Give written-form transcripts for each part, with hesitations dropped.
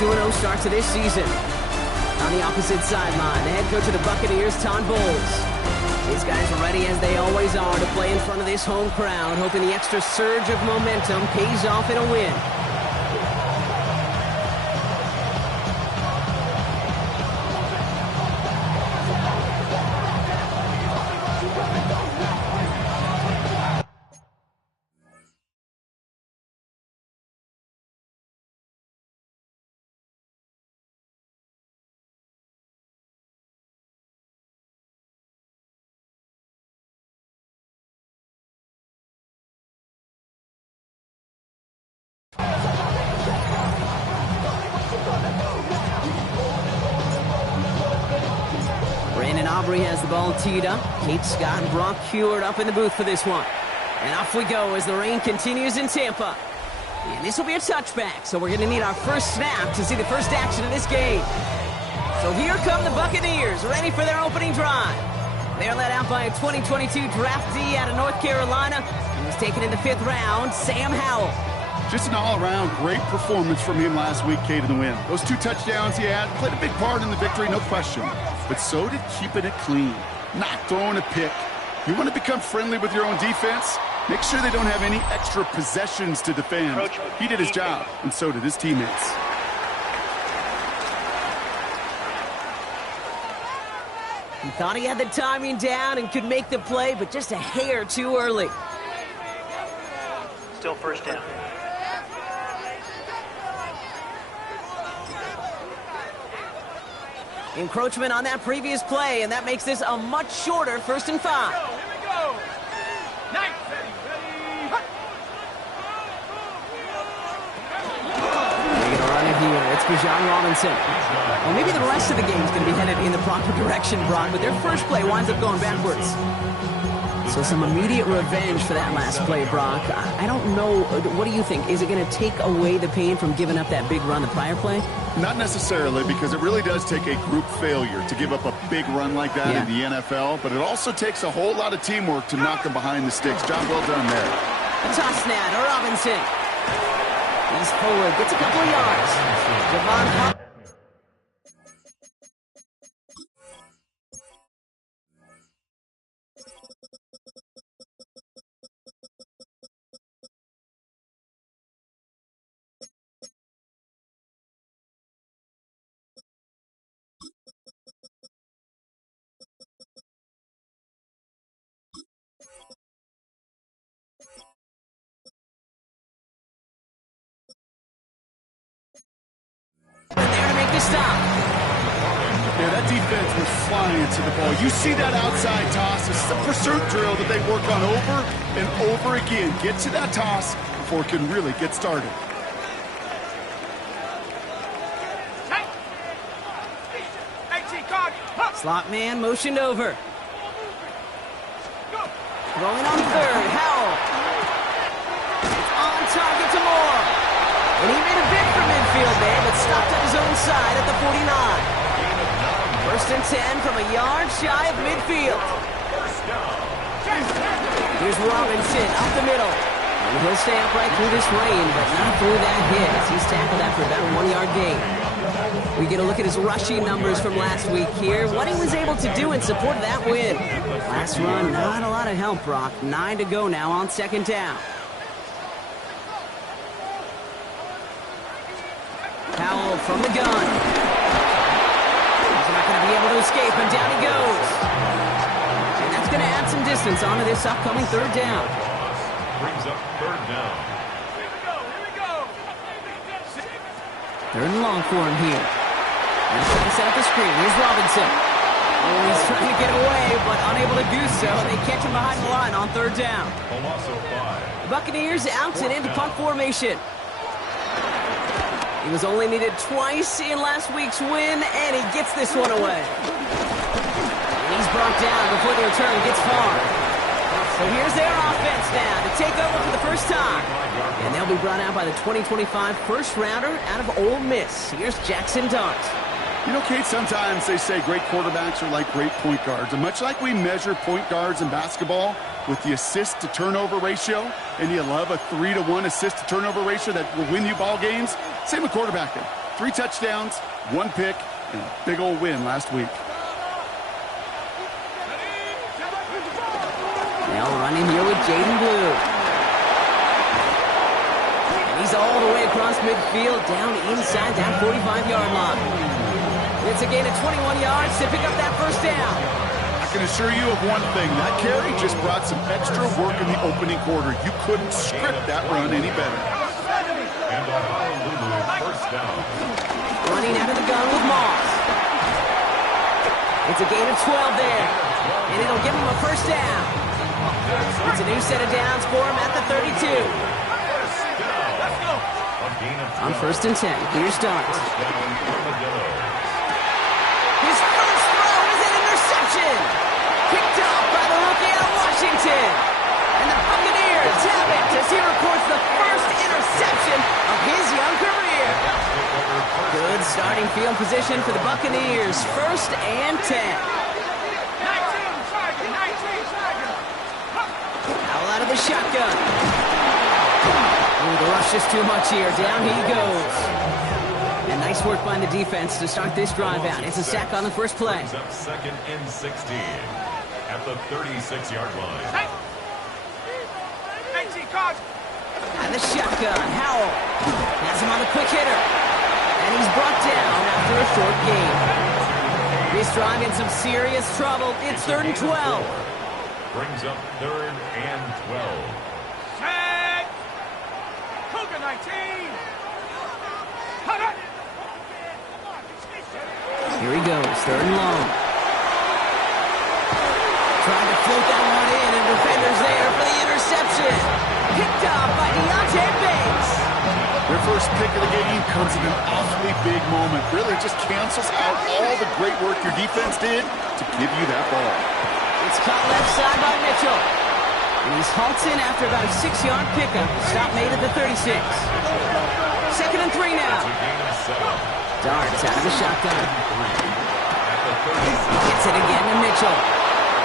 2-0 start to this season. On the opposite sideline, the head coach of the Buccaneers, Todd Bowles. These guys are ready, as they always are, to play in front of this home crowd, hoping the extra surge of momentum pays off in a win. Brandon Aubrey has the ball teed up. Kate Scott and Brock Huard up in the booth for this one. And off we go as the rain continues in Tampa. And this will be a touchback, so we're going to need our first snap to see the first action of this game. So here come the Buccaneers, ready for their opening drive. They're led out by a 2022 draftee out of North Carolina. He was taken in the 5th round, Sam Howell. Just an all-around great performance from him last week, Kate, in the win. Those 2 touchdowns he had played a big part in the victory, no question. But so did keeping it clean, not throwing a pick. You want to become friendly with your own defense? Make sure they don't have any extra possessions to defend. He did his job, and so did his teammates. He thought he had the timing down and could make the play, but just a hair too early. Still first down. Encroachment on that previous play, and that makes this a much shorter 1st and 5. Here we go. Nice. They're going to run it here. It's Bijan Robinson. Well, maybe the rest of the game is going to be headed in the proper direction, Brock, but their first play winds up going backwards. So some immediate revenge for that last play, Brock. I don't know. What do you think? Is it going to take away the pain from giving up that big run the prior play? Not necessarily, because it really does take a group failure to give up a big run like that in the NFL, but it also takes a whole lot of teamwork to knock them behind the sticks. Job well done there. A toss snap to Robinson. He's forward, gets a couple of yards. Javon Hart. Stop. Yeah, that defense was flying to the ball. You see that outside toss. This is a pursuit drill that they work on over and over again. Get to that toss before it can really get started. Slot man motioned over. Rolling on 3rd. Howell. It's on target to Moore. And he made a bid for midfield there, but stopped at his own side at the 49. 1st and 10 from a yard shy of midfield. Here's Robinson up the middle. And he'll stay upright through this rain, but not through that hit, as he's tackled after about a 1-yard gain. We get a look at his rushing numbers from last week here. What he was able to do in support of that win. Last run, not a lot of help, Brock. 9 to go now on 2nd down. Howell from the gun. He's not going to be able to escape, and down he goes. And that's going to add some distance onto this upcoming 3rd down. Brings up 3rd down. 3rd and long for him here. He's trying to set up the screen. Here's Robinson. Oh, he's trying to get away, but unable to do so. They catch him behind the line on 3rd down. Buccaneers out and into punt formation. He was only needed twice in last week's win, and he gets this one away. And he's brought down before the return gets far. So here's their offense now to take over for the first time. And they'll be brought out by the 2025 first-rounder out of Ole Miss. Here's Jackson Dart. You know, Kate, sometimes they say great quarterbacks are like great point guards. And much like we measure point guards in basketball with the assist-to-turnover ratio, and you love a 3-to-1 assist-to-turnover ratio that will win you ball games, same with quarterbacking. 3 touchdowns, 1 pick, and a big old win last week. Now running here with Jaden Blue. And he's all the way across midfield, down inside that 45-yard line. It's a gain of 21 yards to pick up that first down. I can assure you of one thing. That carry just brought some extra work in the opening quarter. You couldn't script that run any better. And a Honolulu first down. Running out of the gun with Moss. It's a gain of 12 there. And it'll give him a first down. It's a new set of downs for him at the 32. On 1st and 10, here's Dart. His first throw is an interception. Picked up by the rookie out of Washington. And the Buccaneers have it as he records the first interception of his young career. Good starting field position for the Buccaneers. 1st and 10. Out of the shotgun. Oh, the rush is too much here. Down he goes. And nice work by the defense to start this drive out. It's a sack on the first play. Brings up 2nd and 16 at the 36-yard line. And the shotgun. Howell has him on a quick hitter. And he's brought down after a short gain. This drive in some serious trouble. It's 3rd and 12. Brings up 3rd and 12. Set! Cougar 19! Cut it! Here he goes, 3rd and long. Trying to float that one in, and defenders there for the interception. Picked up by Deontay Banks. Their first pick of the game comes in an awfully big moment. Really just cancels out all the great work your defense did to give you that ball. It's caught left side by Mitchell. And he's halts in after about a 6-yard pickup. Stop made at the 36. 2nd and 3 now. Darts out of the shotgun. Gets it again to Mitchell.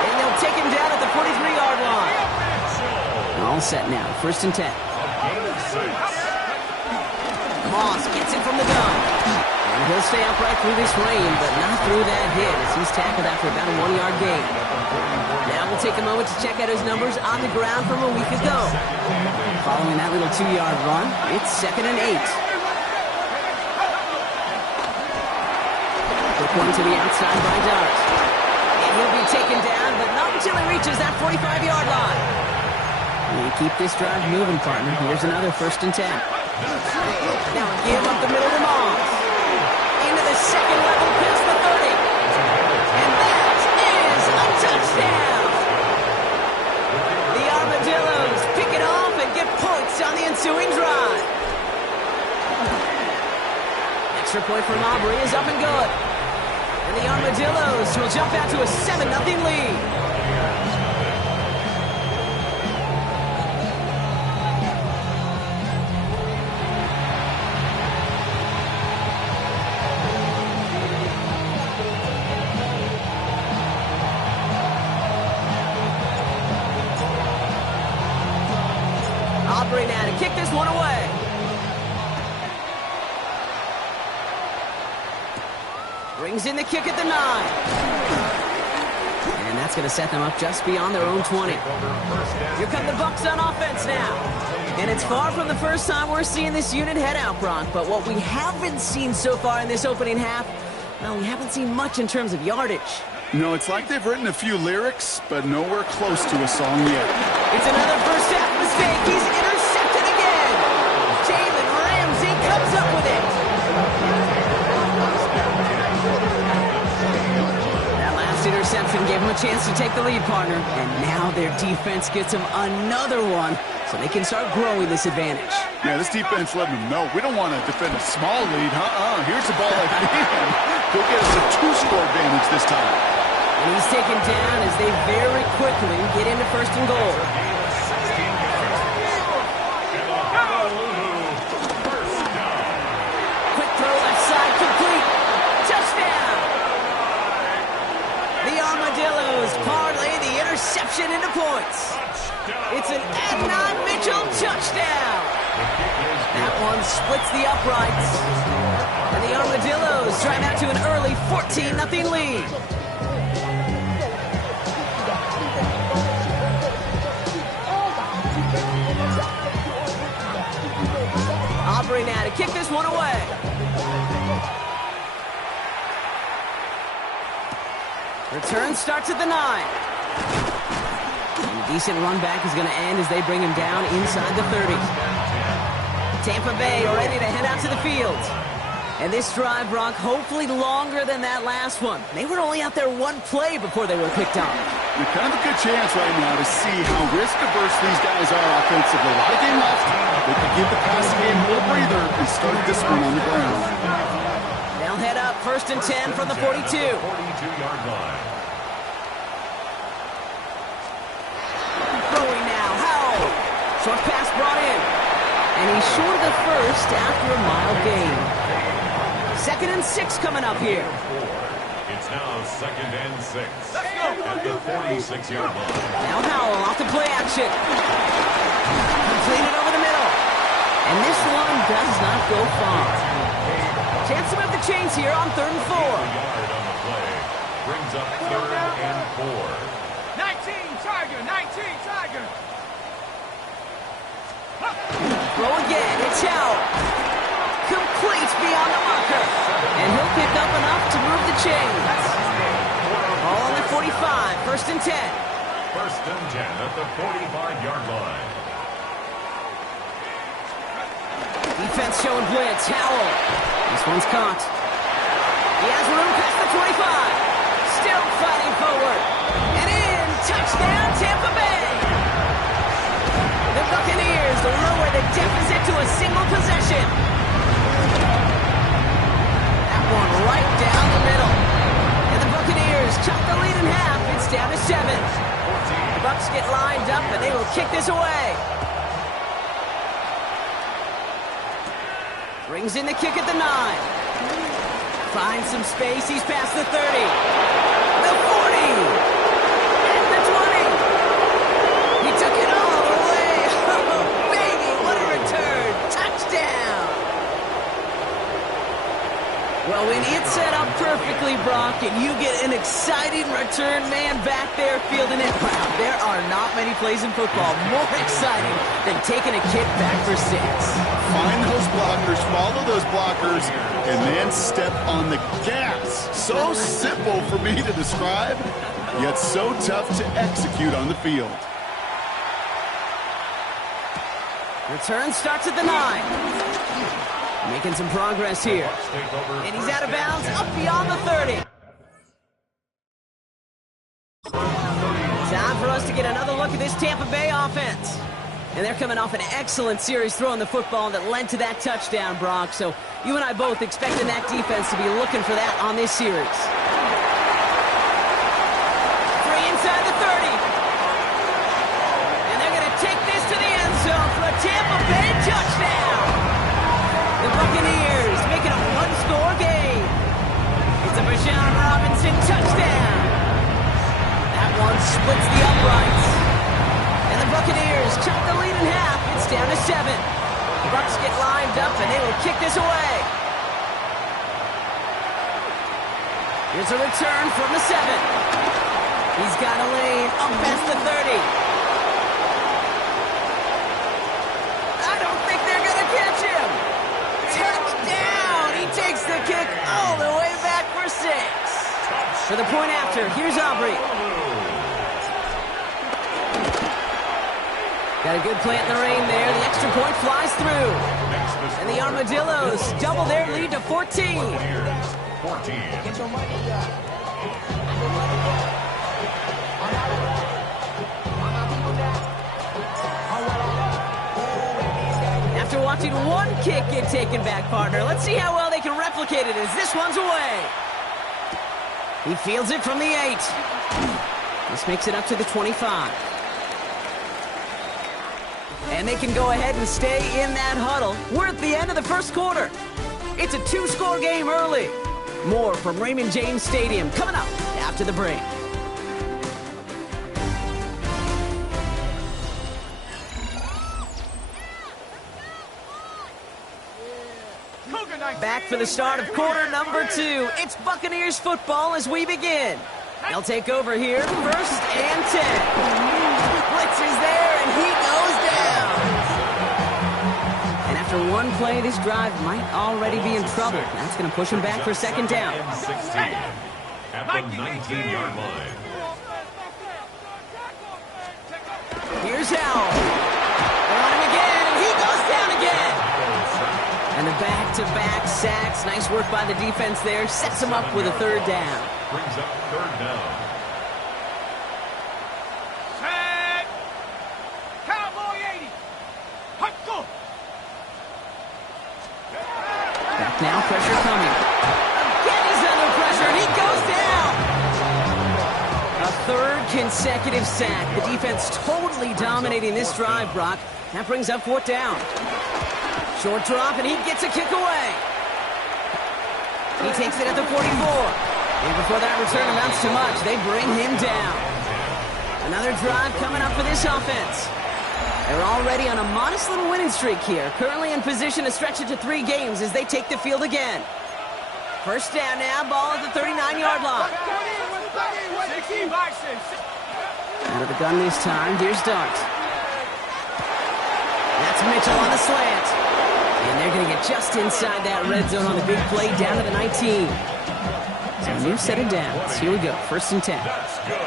And they'll take him down at the 43-yard line. All set now. 1st and 10. Moss gets it from the gun. And he'll stay upright through this rain, but not through that hit as he's tackled after about a 1-yard gain. Now we'll take a moment to check out his numbers on the ground from a week ago. Following that little 2-yard run, it's 2nd and 8. Quick one to the outside by Dart. And he'll be taken down, but not until he reaches that 45-yard line. We keep this drive moving, partner. Here's another 1st and 10. Now give up the middle to Moss. Into the second level past the 30. And that is a touchdown. The Armadillos pick it off and get points on the ensuing drive. Extra point from Aubrey is up and good. And the Armadillos will jump out to a 7-0 lead. Aubrey now to kick this one away. Brings in the kick at the 9. And that's going to set them up just beyond their own 20. Here come the Bucs on offense now. And it's far from the first time we're seeing this unit head out, Brock. But what we haven't seen so far in this opening half, well, we haven't seen much in terms of yardage. No, it's like they've written a few lyrics, but nowhere close to a song yet. It's another first half mistake. He's intercepted again. Jalen Ramsey comes up with it. That last interception gave him a chance to take the lead, partner. And now their defense gets them another one, so they can start growing this advantage. Yeah, this defense letting them know we don't want to defend a small lead. Here's the ball again. Go get us a 2-score advantage this time. And he's taken down as they very quickly get into 1st and goal. Quick throw left side complete. Touchdown! The Armadillos parlay the interception into points. It's an Adnan Mitchell touchdown. That one splits the uprights. And the Armadillos drive out to an early 14-0 lead. Aubrey now to kick this one away. Return starts at the 9. And a decent run back is going to end as they bring him down inside the 30. Tampa Bay ready to head out to the field. And this drive, Brock, hopefully longer than that last one. They were only out there one play before they were picked up. You're kind of a good chance right now to see how risk-averse these guys are offensively. A lot of game left. They could give the passing game a little breather and start this one on the ground. They'll head up 1st and 10 from the 42. 42-yard line. Throwing now, Howell. Short pass brought in. And he's short of the first after a mild gain. 2nd and 6 coming up here. It's now 2nd and 6 at the 46-yard line. Now Howell off the play action. Completed over the middle. And this one does not go far. Chance to move the chains here on 3rd and 4. A yard on the play. Brings up 3rd and 4. 19 Tiger, 19 Tiger. Throw again, it's Howell. Complete beyond the marker. And he'll pick up enough to move the chains. All on the 45, 1st and 10. 1st and 10 at the 45-yard line. Defense showing blitz, Howell. This one's caught. He has room past the 25. Still fighting forward. And in, touchdown Tampa Bay. The Buccaneers lower the deficit to a single possession. That one right down the middle. And the Buccaneers cut the lead in half. It's down to 7. The Bucs get lined up and they will kick this away. Brings in the kick at the 9. Finds some space. He's past the 30. The 40. And the 20. He took it all the way. Oh, baby, what a return. Touchdown. Well, when it's set up perfectly, Brock, and you get an exciting return man back there fielding it, wow, there are not many plays in football more exciting than taking a kick back for 6. Find those blockers, follow those blockers, and then step on the gas. So simple for me to describe, yet so tough to execute on the field. Return starts at the 9. Making some progress here. And he's out of bounds, up beyond the 30. Time for us to get another look at this Tampa Bay offense. And they're coming off an excellent series throwing the football that led to that touchdown, Brock. So you and I both expecting that defense to be looking for that on this series. 3 inside the 30. And they're going to take this to the end zone for a Tampa Bay touchdown. The Buccaneers make it a one-score game. It's a Bijan Robinson touchdown. That one splits the uprights. And the Buccaneers cut the lead in half. It's down to 7. The Bucs get lined up and they will kick this away. Here's a return from the 7. He's got a lane up past the 30. I don't think they're going to catch him. Touchdown! He takes the kick all the way back for 6. For the point after, here's Aubrey. Got a good plant in the rain there. The extra point flies through. And the Armadillos double their lead to 14. 14. After watching one kick get taken back, partner, let's see how well they can replicate it as this one's away. He fields it from the 8. This makes it up to the 25. And they can go ahead and stay in that huddle. We're at the end of the first quarter. It's a 2-score game early. More from Raymond James Stadium coming up after the break. back for the start of quarter number 2. It's Buccaneers football as we begin. They'll take over here, 1st and 10. Blitz is there, and he goes down. And after one play, this drive might already be in trouble. That's going to push him back for 2nd down. 16 at the 19-yard line. Here's Howell. They're on him again, and he goes down again. And the back-to-back sacks. Nice work by the defense there. Sets him up with a 3rd down. Brings up 3rd down. Set. Cowboy 80. Hut, go. Back now, pressure coming. Again, he's under pressure, and he goes down. A 3rd consecutive sack. The defense totally dominating this drive, Brock. That brings up 4th down. Short drop, and he gets a kick away. He takes it at the 44. And before that return amounts to much, they bring him down. Another drive coming up for this offense. They're already on a modest little winning streak here. Currently in position to stretch it to 3 games as they take the field again. 1st down now, ball at the 39-yard line. Out of the gun this time, here's Dart. That's Mitchell on the slant. And they're going to get just inside that red zone on the big play down to the 19. So a new set of downs. Here we go, 1st and 10. That's good.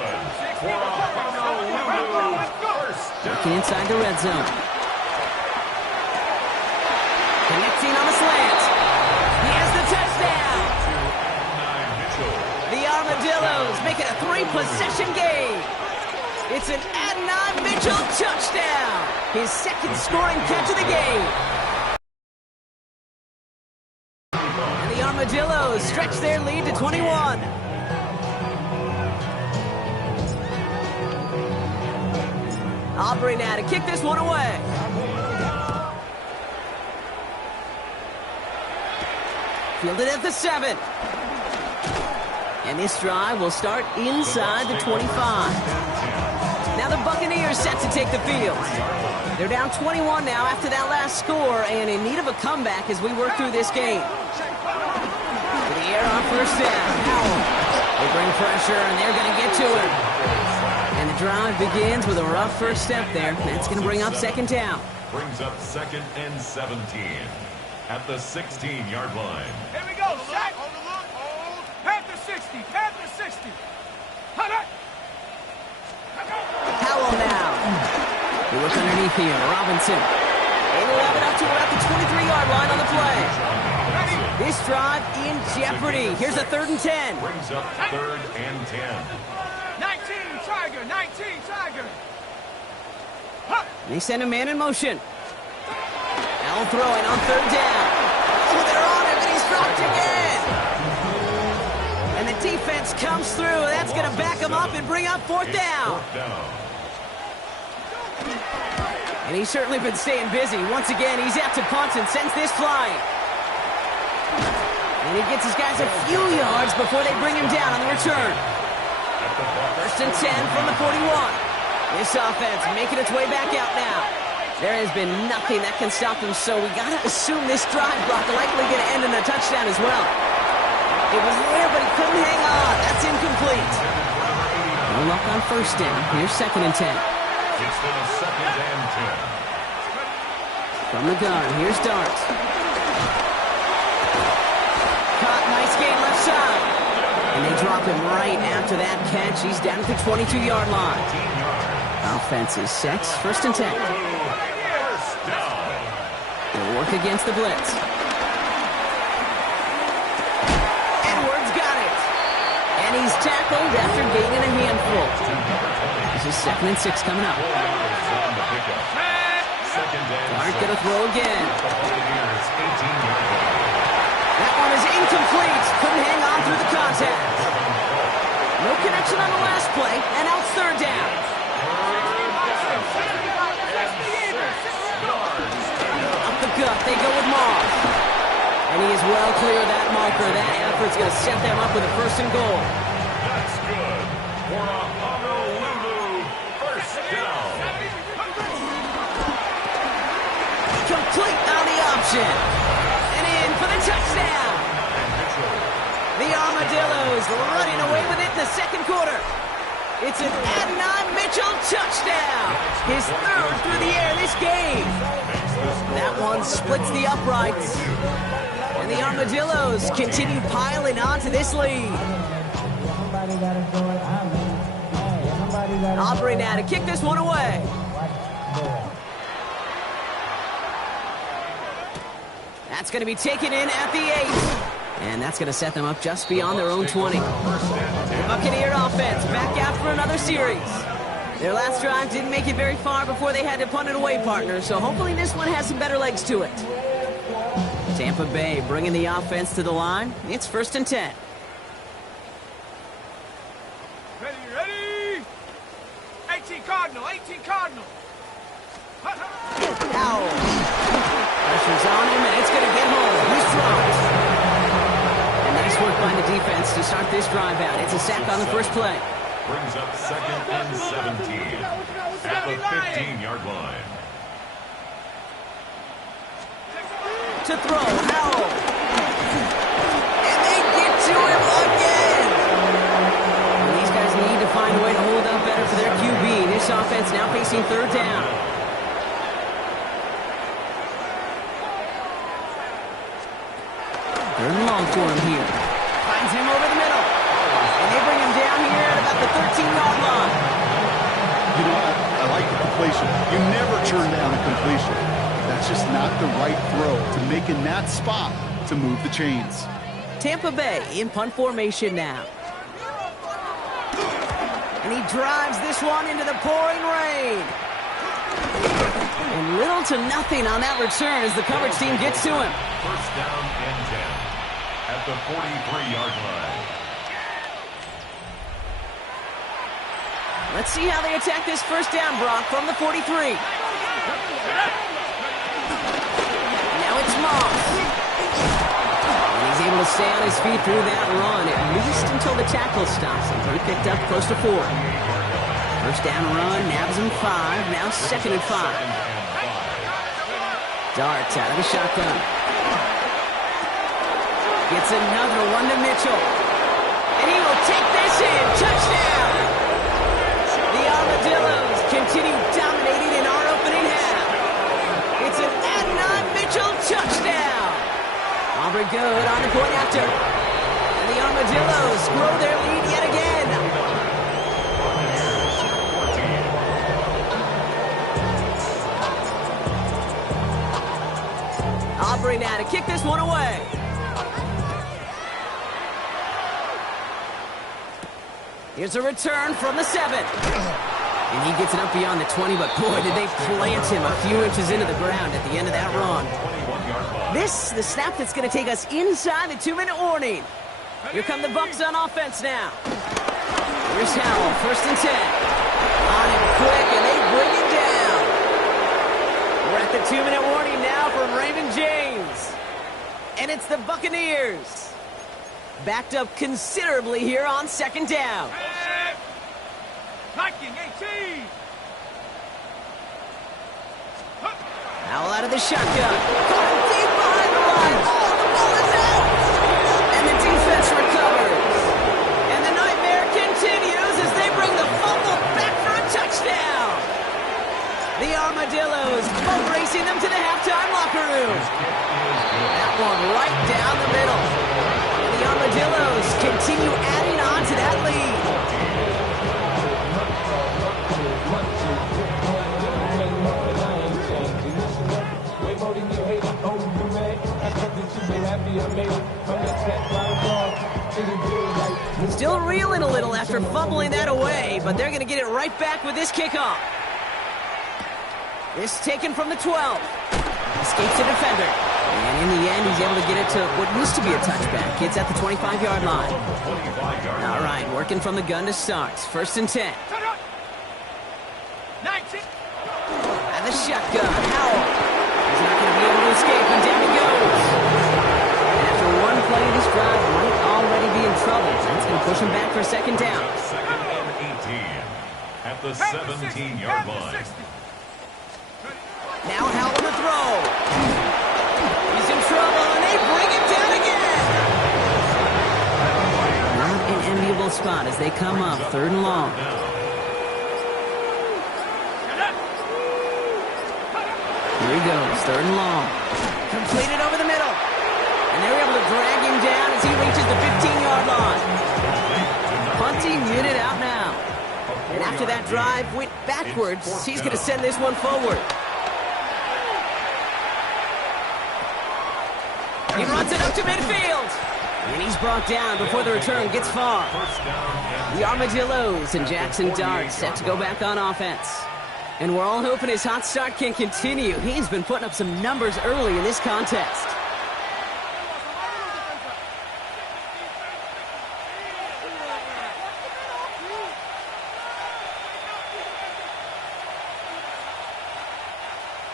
Working inside the red zone. Connecting on the slant. He has the touchdown. The Armadillos make it a 3-possession game. It's an Adnan Mitchell touchdown. His 2nd scoring catch of the game. And the Armadillos stretch their lead to 21. Aubrey now to kick this one away. Fielded at the 7. And this drive will start inside the 25. Now the Buccaneers set to take the field. They're down 21 now after that last score and in need of a comeback as we work through this game. To the air on 1st down. Howell. They bring pressure and they're going to get to him. And the drive begins with a rough 1st step there. That's going to bring up 2nd down. Brings up 2nd and 17 at the 16-yard line. Here we go, Shaq. Panther 60, Panther 60. Howell now. You look underneath here. Robinson. They will have it up to about the 23-yard line on the play. This drive in jeopardy. Here's a 3rd and 10. Brings up 3rd and 10. 19 Tiger, 19 Tiger. They send a man in motion. Howell throwing on 3rd down. Oh, they're on him, and he's dropped again. And the defense comes through. That's going to back him up and bring up 4th down. And he's certainly been staying busy. Once again, he's out to punt and sends this flying. And he gets his guys a few yards before they bring him down on the return. 1st and 10 from the 41. This offense making its way back out now. There has been nothing that can stop them, so we got to assume this drive block likely going to end in a touchdown as well. It was there, but he couldn't hang on. That's incomplete. No luck on 1st down. Here's 2nd and 10. It's the 2nd and 10. From the gun, here's Dart. Caught, nice gain left side. And they drop him right after that catch. He's down at the 22-yard line. Offense is set. 1st and 10. They'll work against the blitz. Edwards got it. And he's tackled after gaining a handful. This is 2nd and 6 coming up. Dart going to throw again. That one is incomplete. Couldn't hang on through the contact. No connection on the last play, and now it's 3rd down. Up the gut, they go with Moss. And he is well clear of that marker. That effort's going to set them up with a 1st and goal. That's good for a Honolulu 1st down. Complete on the option. And in for the touchdown. It's an Adonai Mitchell touchdown. His third through the air this game. That one splits the uprights. And the Armadillos continue piling onto this lead. Aubrey now to kick this one away. That's going to be taken in at the 8. And that's going to set them up just beyond their own 20. The Buccaneer offense back after another series. Their last drive didn't make it very far before they had to punt it away, partner, so hopefully this one has some better legs to it. Tampa Bay bringing the offense to the line. It's 1st and 10. Ready? 18 Cardinal, 18 Cardinal. Howell. Pressure's on him, and it's going to get home. He's dropped. And nice work by the defense to start this drive out. It's a sack on the first play. Brings up 2nd and 17 at the 15-yard line. To throw, Howell. And they get to him again. And these guys need to find a way to hold up better for their QB. This offense now facing 3rd down. Third and long for him here. Finds him over the middle. And they bring him down here at about the 13-yard line. You know, I like the completion. You never turn down a completion. That's just not the right throw to make in that spot to move the chains. Tampa Bay in punt formation now. And he drives this one into the pouring rain. And little to nothing on that return as the coverage team gets to him. 1st down and 10 at the 43-yard line. Let's see how they attack this 1st down, Brock, from the 43. Now it's Moss. And he's able to stay on his feet through that run, at least until the tackle stops him. He picked up close to 4. 1st down run, nabs him 5, now 2nd and 5. Dart out of the shotgun. Gets another one to Mitchell. And he will take this in. Touchdown! The Armadillos continue dominating in our opening half. It's an Adonai Mitchell touchdown. Aubrey good on the point after. And the Armadillos grow their lead yet again. Aubrey now to kick this one away. Here's a return from the 7. And he gets it up beyond the 20, but boy, did they plant him a few inches into the ground at the end of that run. This, the snap that's going to take us inside the 2-minute warning. Here come the Bucs on offense now. Here's Howell, 1st and 10. On him quick, and they bring him down. We're at the 2-minute warning now from Raymond James. And it's the Buccaneers. Backed up considerably here on 2nd down. Viking 18. Howell out of the shotgun. Caught deep behind the line. Oh, the ball is out. And the defense recovers. And the nightmare continues as they bring the fumble back for a touchdown. The Armadillos both racing them to the halftime locker room. That one right down the middle. And the Armadillos continue adding on to that lead. Still reeling a little after fumbling that away, but they're going to get it right back with this kickoff. This taken from the 12. Escapes the defender. And in the end, he's able to get it to what used to be a touchback. It's at the 25-yard line. All right, working from the gun to start. 1st and 10. 19. And the shotgun. Howell. He's not going to be able to escape, and down he goes. And after one play, this drive might already be in trouble. That's going to push him back for a 2nd down. 2nd and 18 at the 17-yard line. Now Howell to throw. He's in trouble, and they bring him down again. Not an enviable spot as they come up 3rd and long. Here he goes, 3rd and long. Completed over the middle. And they're able to drag him down as he reaches the 15-yard line. Punting unit out now. And after that drive went backwards, he's going to send this one forward. He runs it up to midfield. And he's brought down before the return gets far. The Armadillos and Jackson Dart set to go back on offense. And we're all hoping his hot start can continue. He's been putting up some numbers early in this contest.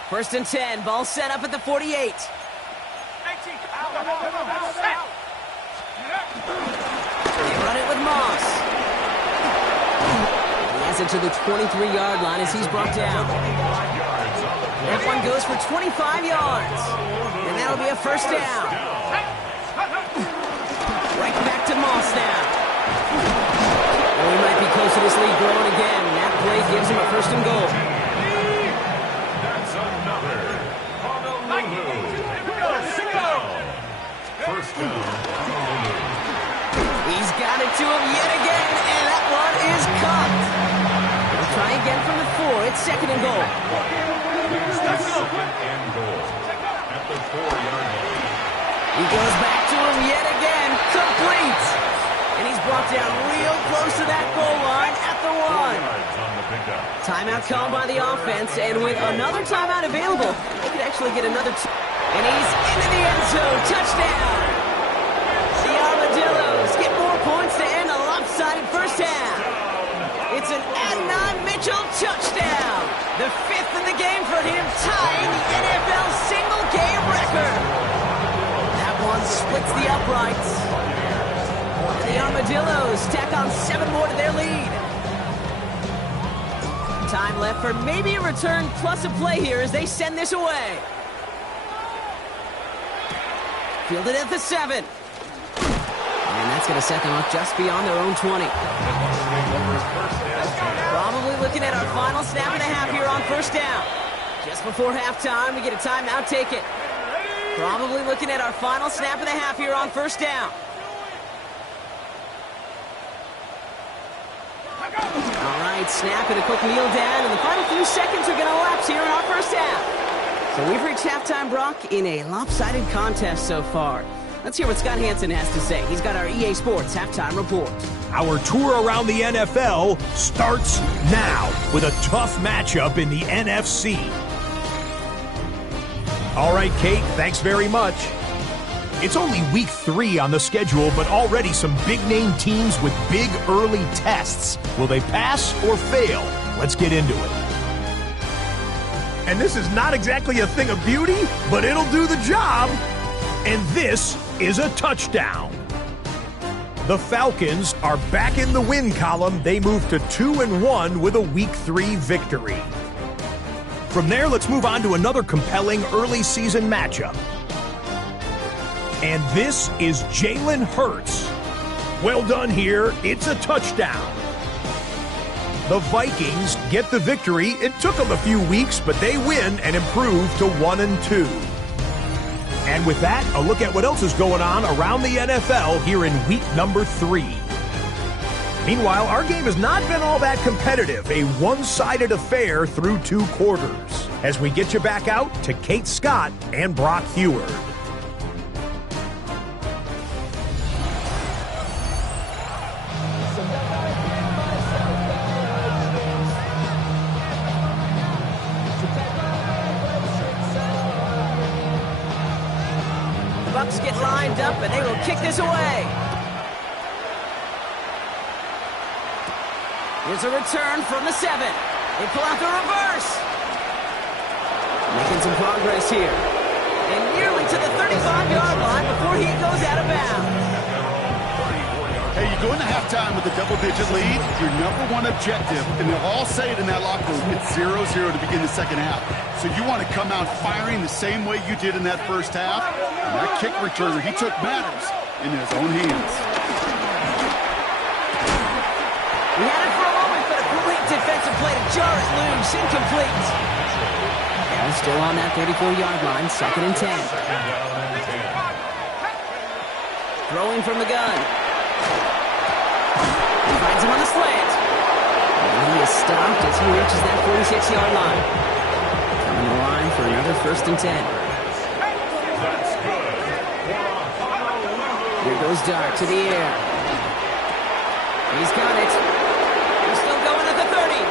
First and 10, ball set up at the 48. He run it with Moss. He has it to the 23-yard line as he's brought down. That one goes for 25 yards. And that'll be a first down. Right back to Moss now. Well, he might be close to this lead growing again. That play gives him a first and goal. He's got it to him yet again, and that one is caught. We'll try again from the 4. It's 2nd and goal. Second and goal at the 4-yard line. He goes back to him yet again, complete. And he's brought down real close to that goal line at the 1. Timeout called by the offense, and with another timeout available, they could actually get another and he's into the end zone. Touchdown! The Armadillos get more points to end a lopsided first half. It's an Adnan Mitchell touchdown. The 5th in the game for him, tying the NFL single-game record. That one splits the uprights. The Armadillos tack on 7 more to their lead. Time left for maybe a return plus a play here as they send this away. Fielded at the 7. And that's going to set them up just beyond their own 20. Probably looking at our final snap and a half here on first down. Just before halftime, we get a timeout taken. Probably looking at our final snap and a half here on first down. All right, snap and a quick kneel down, and the final few seconds are going to elapse here in our first half. So we've reached halftime, Brock, in a lopsided contest so far. Let's hear what Scott Hansen has to say. He's got our EA Sports halftime report. Our tour around the NFL starts now with a tough matchup in the NFC. All right, Kate, thanks very much. It's only week 3 on the schedule, but already some big-name teams with big early tests. Will they pass or fail? Let's get into it. And this is not exactly a thing of beauty, but it'll do the job. And this is a touchdown. The Falcons are back in the win column. They move to 2-1 with a week 3 victory. From there, let's move on to another compelling early season matchup. And this is Jalen Hurts. Well done here. It's a touchdown. The Vikings get the victory. It took them a few weeks, but they win and improve to 1-2. And with that, a look at what else is going on around the NFL here in week number 3. Meanwhile, our game has not been all that competitive, a one-sided affair through 2 quarters. As we get you back out to Kate Scott and Brock Heward. Bucks get lined up, and they will kick this away. Here's a return from the 7. They pull out the reverse. Making some progress here. And nearly to the 35-yard line before he goes out of bounds. Hey, you go into halftime with a double-digit lead, your number one objective, and they'll all say it in that locker room, it's 0-0 to begin the second half. So you want to come out firing the same way you did in that first half. And that kick returner, he took matters in his own hands. We had it for a moment, but a great defensive play to jar it loose, incomplete. And Ball still on that 34-yard line, 2nd and 10. Throwing from the gun. He finds him on the slant. And he is stopped as he reaches that 46-yard line. Coming to the line for another 1st and 10. Here goes Dart to the air. He's got it. He's still going at the 30.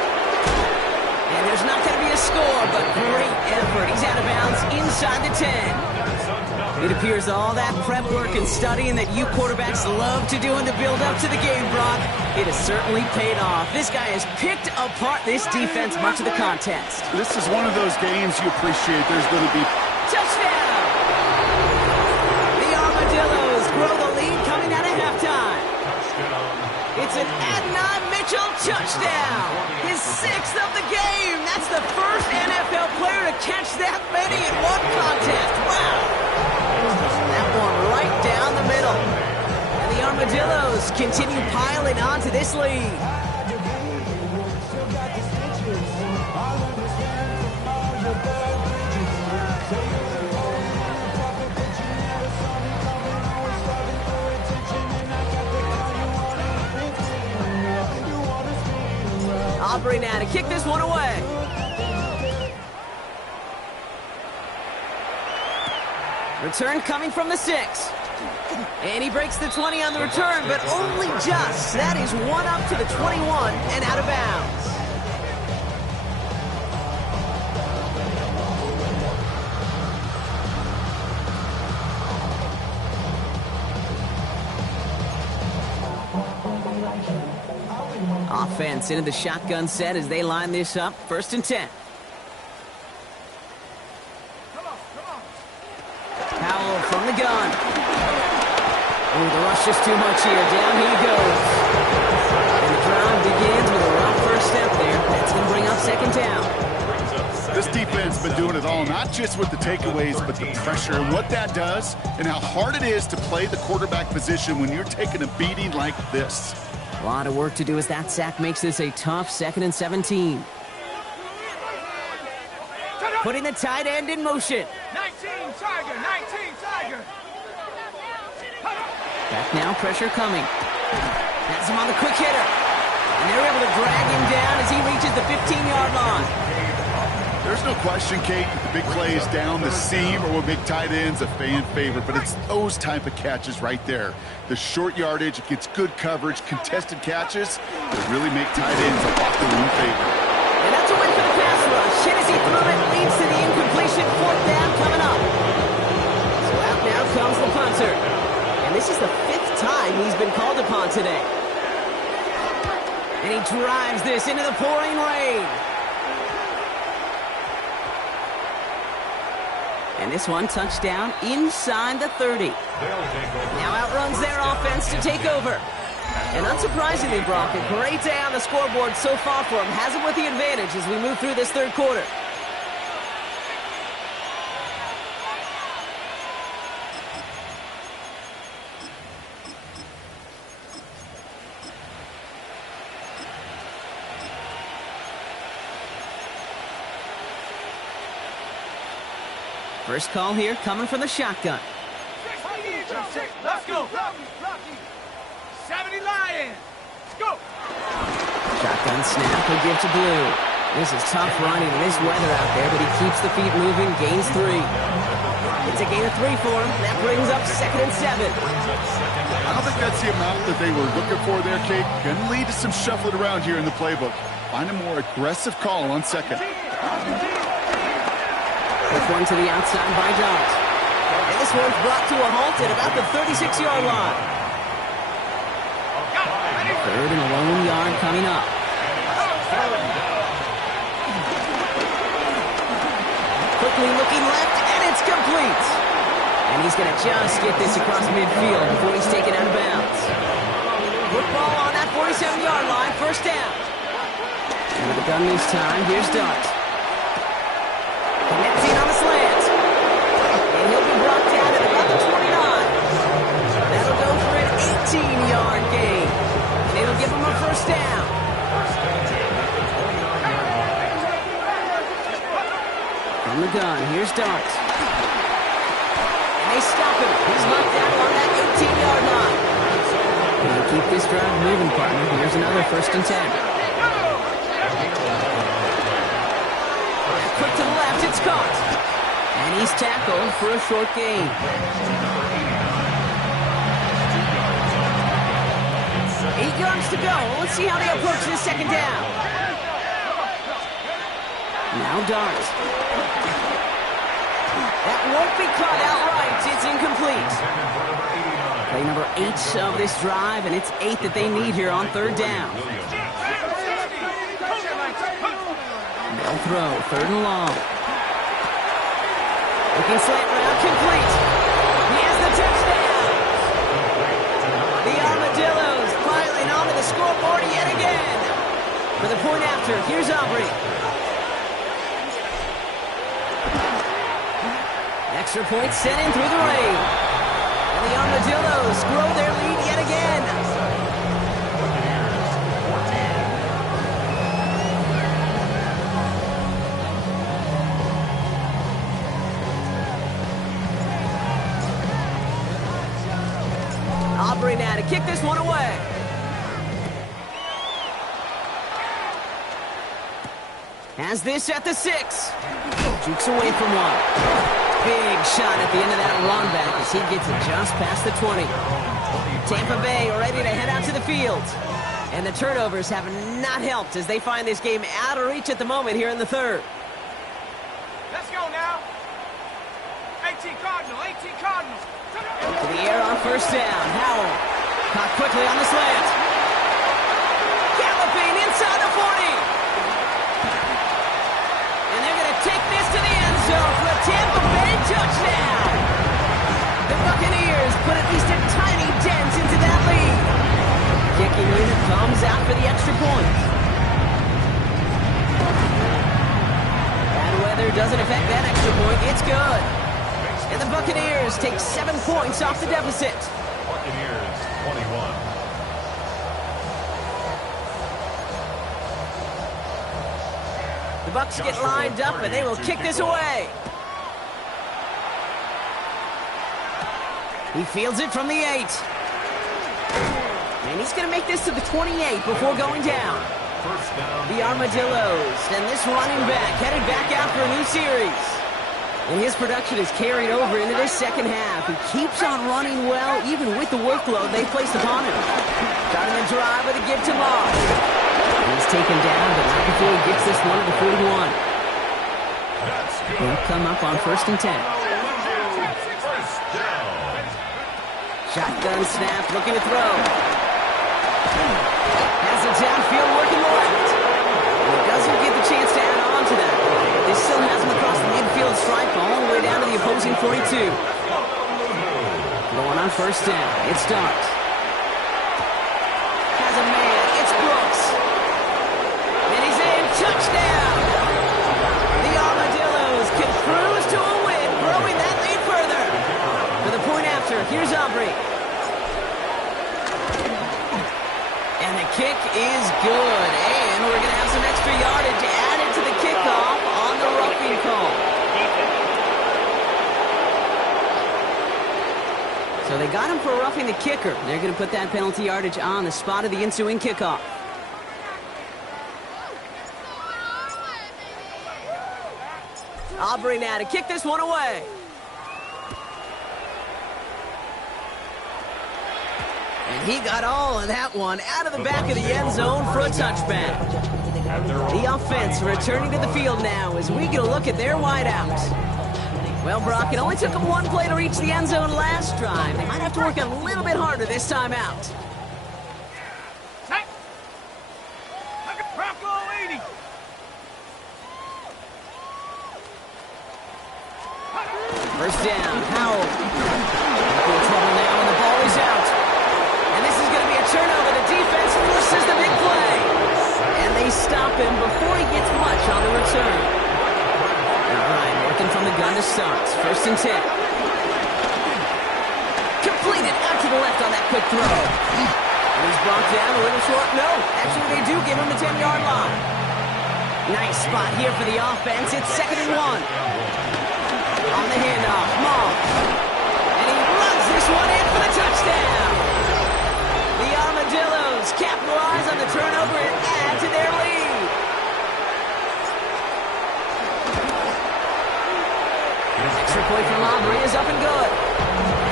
And there's not going to be a score, but great effort. He's out of bounds inside the 10. It appears all that prep work and studying that you quarterbacks love to do in the build-up to the game, Brock, it has certainly paid off. This guy has picked apart this defense much of the contest. This is one of those games you appreciate. There's going to be... Touchdown! The Armadillos grow the lead coming out of halftime. It's an Adnan Mitchell touchdown. His 6th of the game. That's the first NFL player to catch that many in one contest. Wow. That one right down the middle. And the Armadillos continue piling on to this lead. Aubrey now to kick this one away. Return coming from the 6. And he breaks the 20 on the return, but only just. That is one up to the 21 and out of bounds. Offense into the shotgun set as they line this up. 1st and 10. Powell from the gun. Oh, the rush is too much here. Down he goes. And the drive begins with a rough first step there. That's going to bring up 2nd down. This defense has been doing it all, not just with the takeaways, but the pressure and what that does and how hard it is to play the quarterback position when you're taking a beating like this. A lot of work to do as that sack makes this a tough 2nd and 17. Putting the tight end in motion. 19 Tiger, 19 Tiger. Back now, pressure coming. Has him on the quick hitter. And they're able to drag him down as he reaches the 15-yard line. There's no question, Kate, the big plays down the seam or what make tight ends a fan favorite, but it's those type of catches right there. The short yardage, it gets good coverage, contested catches that really make tight ends a locker room favorite. And that's a win for the pass rush. Hennessy threw it, leads to the incompletion. 4th down coming up. So out now comes the punter. And this is the 5th time he's been called upon today. And he drives this into the pouring rain. And this one touchdown inside the 30. Now outruns their offense to take over. And unsurprisingly, Brock, a great day on the scoreboard so far for him. Has him with the advantage as we move through this 3rd quarter. First call here coming from the shotgun. Let's go. 70 Lions. Let's go. Shotgun snap will give to Blue. This is tough running in this weather out there, but he keeps the feet moving, gains 3. It's a gain of 3 for him. That brings up 2nd and 7. I don't think that's the amount that they were looking for there, Kate. Going to lead to some shuffling around here in the playbook. Find a more aggressive call on 2nd. Quick one to the outside by Dart. And this one's brought to a halt at about the 36-yard line. 3rd and a lone yard coming up. Quickly looking left, and it's complete. And he's going to just get this across midfield before he's taken out of bounds. Football on that 47-yard line, 1st down. And with the gun this time, here's Dart. Connecting on the slant. And he'll be brought down at about the 29. That'll go for an 18-yard gain. And it'll give him a 1st down. From the gun. Here's Dart. And they stop him. He's knocked down on that 18-yard line. And keep this drive moving, partner. Here's another 1st and 10. Quick to the left, it's caught. And he's tackled for a short gain. 8 yards to go. Let's see how they approach this 2nd down. Now Dart. That won't be caught outright. It's incomplete. Play number 8 of this drive, and it's 8 that they need here on 3rd down. They'll throw, 3rd and long. Looking slant route, complete. He has the touchdown. The Armadillos piling onto the scoreboard yet again. For the point after, here's Aubrey. Extra point sent in through the rain. And the Armadillos grow their lead yet again. Aubrey now to kick this one away. Has this at the 6. Jukes away from one. Big shot at the end of that run back as he gets it just past the 20. Tampa Bay ready to head out to the field. And the turnovers have not helped as they find this game out of reach at the moment here in the 3rd. Let's go now. 18 Cardinal, 18 Cardinal. To the air on 1st down. Howell caught quickly on the slant. Galloping inside the 40. And they're going to take this to the end zone for a Tampa Bay touchdown. The Buccaneers put at least a tiny dent into that lead. Kicking unit comes out for the extra point. Bad weather doesn't affect that extra point. It's good. And the Buccaneers take 7 points off the deficit. Buccaneers 21. The Bucs get lined up and they will kick this away. He fields it from the 8. And he's going to make this to the 28 before going down. The Armadillos and this running back headed back out for a new series. And his production is carried over into this 2nd half. He keeps on running well, even with the workload they placed upon him. Starting the drive with a give to Moss. He's taken down, but not before he gets this one to the 41. He'll come up on 1st and 10. Shotgun snap, looking to throw. Has it downfield, working the left. He doesn't get the chance to add on to that. They still has him across the midfield stripe all the way down to the opposing 42. Going on 1st down. It's Dart. Has a man. It's Brooks. And he's in. Touchdown. The Armadillos can cruise to a win, growing that lead further. For the point after, here's Aubrey. And the kick is good. And we're going to have some extra yardage added to the kickoff on the roughing call. So they got him for roughing the kicker. They're going to put that penalty yardage on the spot of the ensuing kickoff. Aubrey now to kick this one away. And he got all of that one out of the back of the end zone for a touchback. The offense returning to the field now as we get a look at their wideouts. Well, Brock, it only took them one play to reach the end zone last drive. They might have to work a little bit harder this time out. Bronco 80. First down, Howell. In trouble now, and the ball is out. And this is going to be a turnover. The defense forces the big play. And they stop him before he gets much on the return. All right, working from the gun to start. 1st and 10. Completed out to the left on that quick throw. And he's brought down a little short. No, actually they do give him the 10-yard line. Nice spot here for the offense. It's 2nd and 1. On the handoff, Moss. And he runs this one in for the touchdown. The Armadillos capitalize on the turnover and add to their lead. Extra point from Aubrey is up and good.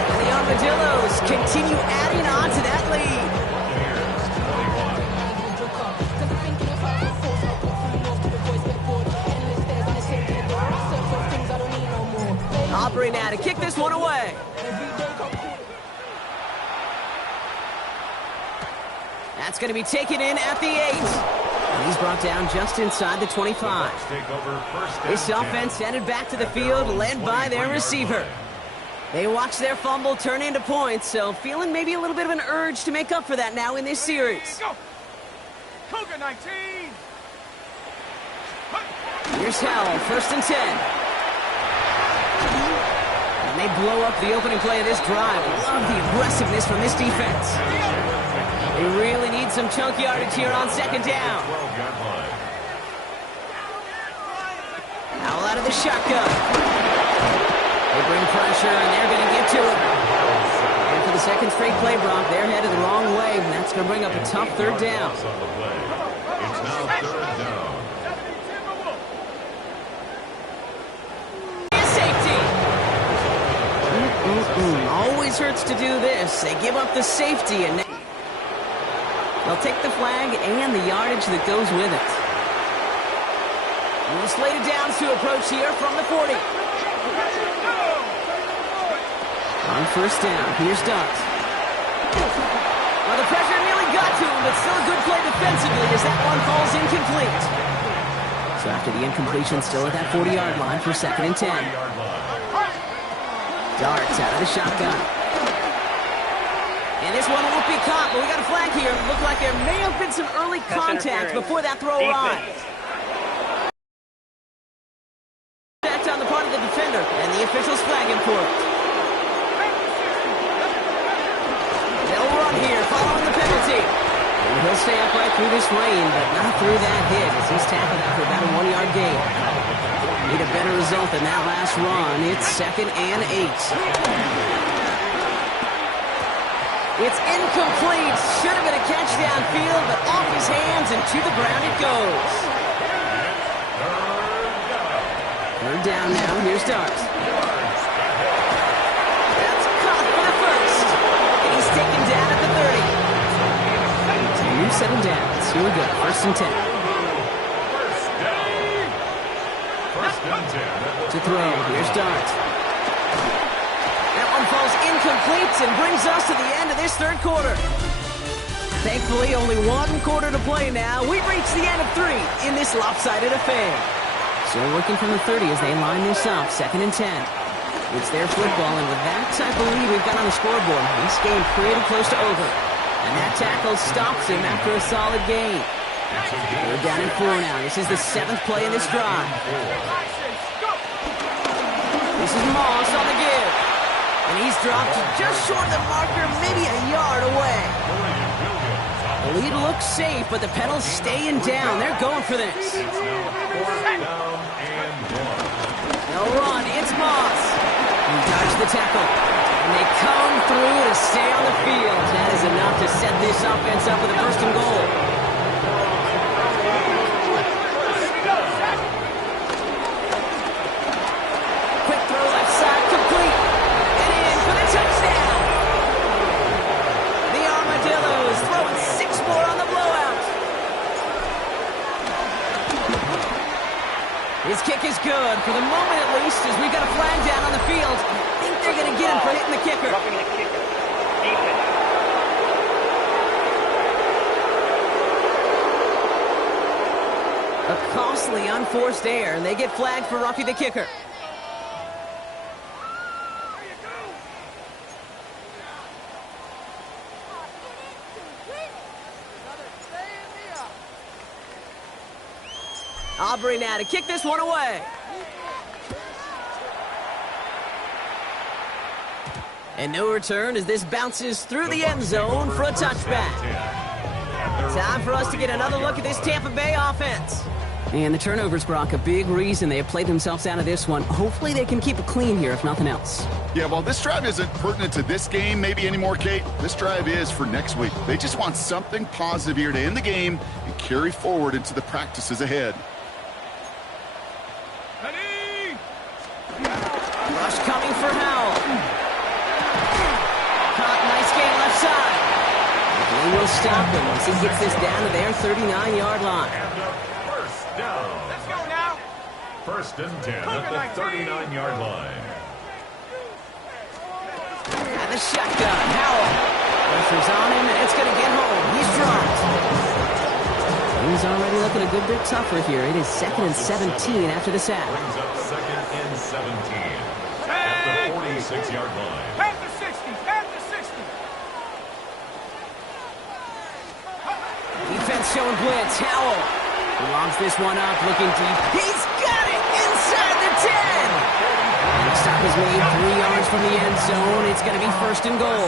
And the Armadillos continue adding on to that lead. Aubrey now to kick this one away. That's going to be taken in at the 8. And he's brought down just inside the 25. This offense headed back to the field, led by their receiver. They watch their fumble turn into points, so feeling maybe a little bit of an urge to make up for that now in this series. Cougar 19. Here's Howell, 1st and 10. And they blow up the opening play of this drive. Love the aggressiveness from this defense. They really need some chunk yardage here on 2nd down. Howell out of the shotgun. They bring pressure, and they're going to get to it. And for the 2nd straight play, Brock, they're headed the wrong way, and that's going to bring up a tough 3rd down. It's now 3rd down. Always hurts to do this. They give up the safety, and they'll take the flag and the yardage that goes with it. And the slated downs to approach here from the 40. On 1st down, here's Dart. Well, the pressure nearly got to him, but still a good play defensively as that one falls incomplete. So after the incompletion, still at that 40-yard line for 2nd and 10. Darts out of the shotgun. And this one won't be caught, but we got a flag here. Looked like there may have been some early contact before that throw arrived. Contact on the part of the defender, and the officials flag him for it. They'll run here, following the penalty. And he'll stay upright through this rain, but not through that hit, as he's tackled after about a 1-yard gain. Need a better result than that last run. It's 2nd and 8. It's incomplete. Should have been a catch downfield, but off his hands and to the ground it goes. 3rd down now. Here's Dart. That's caught for the 1st. And he's taken down at the 30. New set of downs. Here we go. 1st and 10. To throw, here's Dart. That one falls incomplete and brings us to the end of this 3rd quarter. Thankfully, only 1 quarter to play now. We've reached the end of 3 in this lopsided affair. So working from the 30 as they line this up, 2nd and 10. It's their football, and with that type of lead we've got on the scoreboard, this game pretty close to over. And that tackle stops him after a solid gain. We're down in 4 now. This is the 7th play in this drive. This is Moss on the give. And he's dropped just short of the marker, maybe a yard away. The lead looks safe, but the pedals staying down. They're going for this. They'll run. It's Moss. He dodged the tackle. And they come through to stay on the field. That is enough to set this offense up with a 1st and goal. His kick is good, for the moment at least, as we've got a flag down on the field. I think they're going to get him for hitting the kicker. A costly unforced error, and they get flagged for roughing the kicker. Aubrey now to kick this one away. And no return as this bounces through the end zone for a touchback. Time for us to get another look at this Tampa Bay offense. And the turnovers, Brock, a big reason they have played themselves out of this one. Hopefully they can keep it clean here, if nothing else. Yeah, well, this drive isn't pertinent to this game maybe anymore, Kate. This drive is for next week. They just want something positive here to end the game and carry forward into the practices ahead. Ready? Rush coming for Howell. Caught, nice game left side. They will stop him once he gets this down to their 39-yard line. First down. Let's go now. First and 10 at the 39-yard line. And the shotgun, Howell. Pressure's on him, and it's going to get home. He's dropped. He's already looking a good bit tougher here. It is 2nd and 17 after the sack. Brings up 2nd and 17 at the 46-yard line. Pass the 60. Pass the 60. Defense showing blitz. Howell lobs this one up, looking deep. He's got it inside the 10. The stop is made 3 yards from the end zone. It's going to be 1st and goal.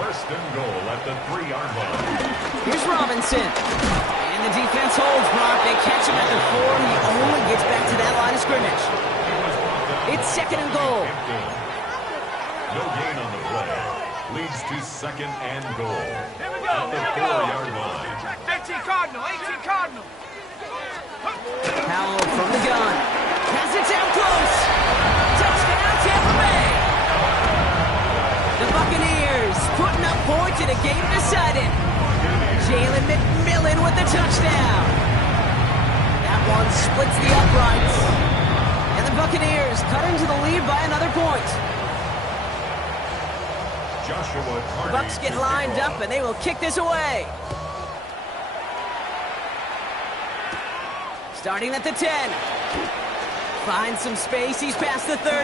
First and goal at the 3-yard line. Here's Robinson. And the defense holds, Brock. They catch him at the 4. He only gets back to that line of scrimmage. It's 2nd and goal. No gain on the play. Leads to 2nd and goal. Here we go. At the Here we go. 4-yard line. 18 Cardinal. 18 Cardinal. Howell from the gun. Has it down close. Touchdown, Tampa Bay. The Buccaneers putting up points in a game decided. Jalen McMillan with the touchdown. That one splits the uprights. And the Buccaneers cut into the lead by another point. Joshua The Carney Bucs get to lined kick up, off. and they will kick this away. Starting at the 10. Finds some space. He's past the 30. Are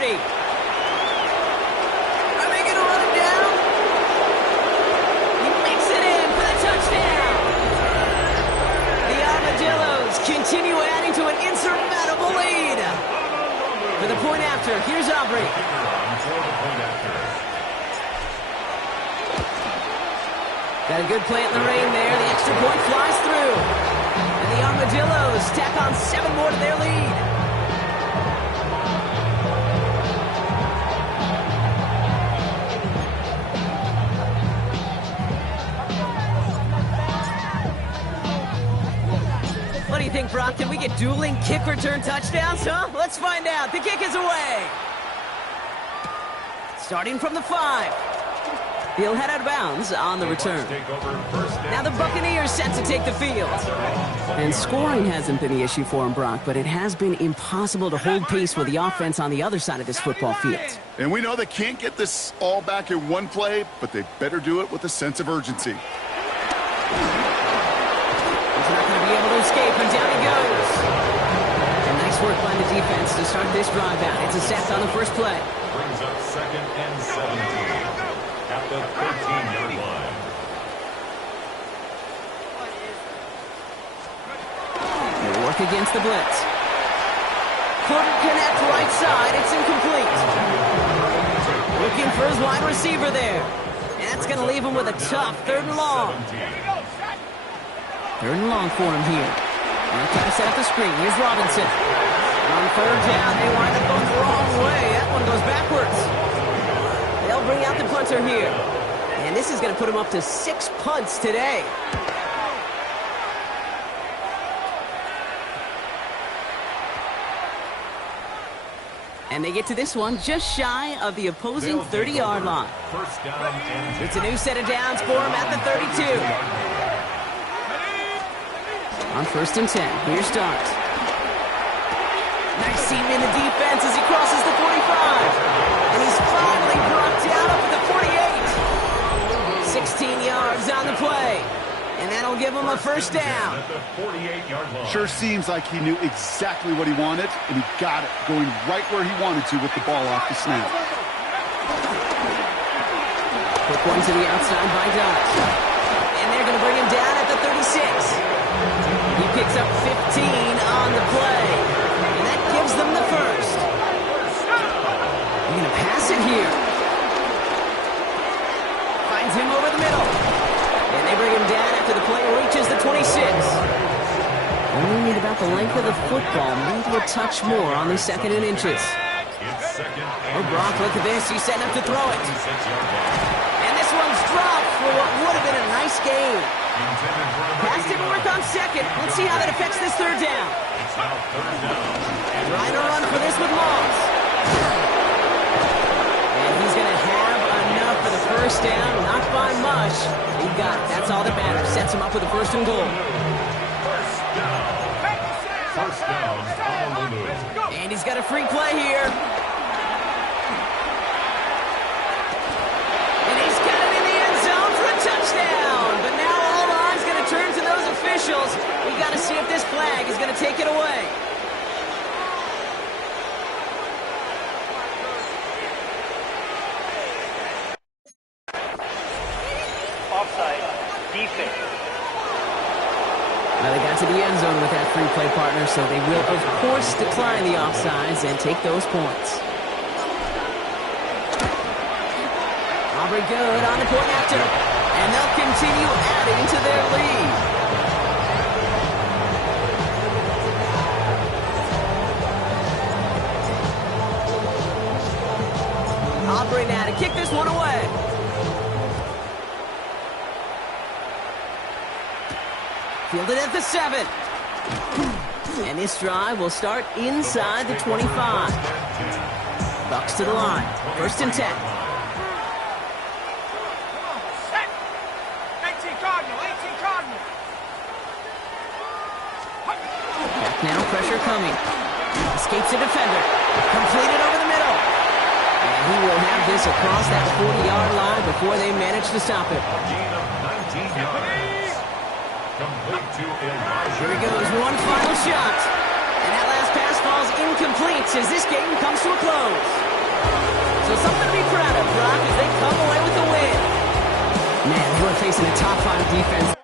they going to run him down? He makes it in for the touchdown. The Armadillos continue adding to an insurmountable lead. For the point after, here's Aubrey. Kicker on for the point after. Got a good play in the rain there. The extra point flies through. And the Armadillos tack on 7 more to their lead. What do you think, Brock? Can we get dueling kick return touchdowns, huh? Let's find out. The kick is away. Starting from the 5. He'll head out of bounds on the return. Take over first Now and the Buccaneers set to take the field. And scoring hasn't been the issue for him, Brock, but it has been impossible to hold pace with the offense on the other side of this football field. And we know they can't get this all back in one play, but they better do it with a sense of urgency. He's not going to be able to escape, and down he goes. And nice work by the defense to start this drive out. It's a sack on the first play. brings up 2nd and 17 at the 13-yard line. They'll work against the blitz. Couldn't connect right side. It's incomplete. Looking for his wide receiver there. And that's going to leave him with a tough 3rd and long. 3rd and long for him here. Now trying to set up the screen. Here's Robinson. On 3rd down, they wind up going the wrong way. That one goes backwards. They'll bring out the punter here. And this is going to put him up to 6 punts today. And they get to this one just shy of the opposing 30-yard line. First down and 10. It's a new set of downs for him at the 32. On 1st and 10, here's Starks. Nice seam in the defense as he crosses the 45. And he's finally brought down up to the 48. 16 yards on the play. And that'll give him a first down. At the 48-yard line. Sure seems like he knew exactly what he wanted, and he got it, going right where he wanted to with the ball off the snap. Quick one to the outside by Dodge. And they're going to bring him down at the 36. He picks up 15 on the play. And that gives them the first. They're going to pass it here. Finds him over the middle. And they bring him down after the play reaches the 26. need about the length of the football, maybe a touch more on the 2nd and inches. Oh, Brock, look at this. He's setting up to throw it. And this one's dropped for what would have been a nice gain. Pass didn't work on 2nd. Let's see how that affects this 3rd down. Trying to run for this with Moss. And he's going to have enough for the 1st down. Not by much. He got it. That's all that matters. Sets him up with a 1st and goal. First down on the move. And he's got a free play here. And he's got it in the end zone for a touchdown. But now all eyes going to turn to those officials. We got to see if this flag is going to take it away. Offside. Defense. Well, they got to the end zone with that free play partner, so they will, of course, decline the offsides and take those points. Aubrey good on the point after, and they'll continue adding to their lead. Aubrey now to kick this one away. Fielded at the 7. And this drive will start inside the 25. Bucks to the line. 1st and 10. 18 Cardinal, 18 Cardinal. Back now, pressure coming. Escapes the defender. Completed over the middle. And he will have this across that 40-yard line before they manage to stop it. Gain of 19 yards. Complete to Elijah. Here he goes, one final shot. And that last pass falls incomplete as this game comes to a close. So something to be proud of, Brock, as they come away with the win. Man, they were facing a top 5 defense